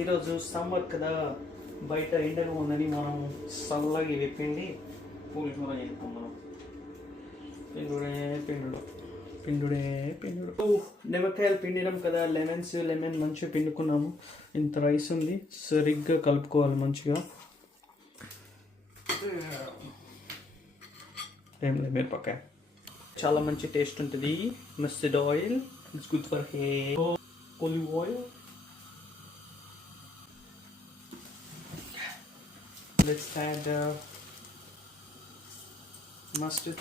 ఈరోజు సమ్మర్ కదా, బయట ఎండగా ఉందని మనం చల్లగా ఇవి పిండి పులిహోర చేసుకుందాం. పిండుడే పిండుడు పిండుడే పిండుడు. నిమ్మకాయలు పిండినాం కదా, లెమన్ మంచిగా పిండుకున్నాము. ఇంత రైస్ ఉంది, సరిగ్గా కలుపుకోవాలి మంచిగా. ఏం లేదు మీరు పక్క, చాలా మంచి టేస్ట్ ఉంటుంది. Mustard oil, it's good for hair. Olive oil, let's add mustard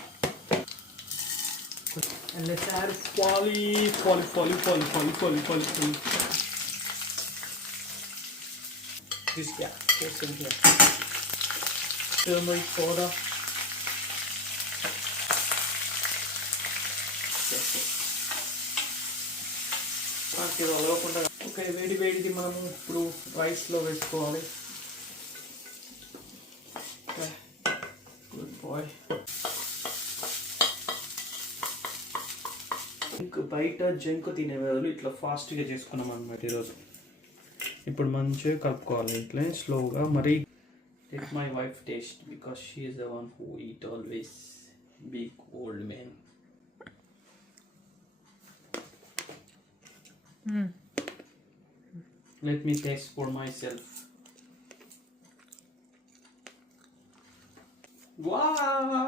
and let's add folly. This, yeah, goes in here. Turmeric powder. Okay, వేడిది మనము ఇప్పుడు రైస్లో వేసుకోవాలి. Good bye. బయట జంక్ తినే వాళ్ళు ఇట్లా ఫాస్ట్గా చేసుకున్నాం అన్నమాట ఈరోజు. ఇప్పుడు మంచిగా కలుపుకోవాలి ఇట్లా స్లోగా. మరి let my wife taste because she is the one who eat always big old man. Let me taste for myself. Wow!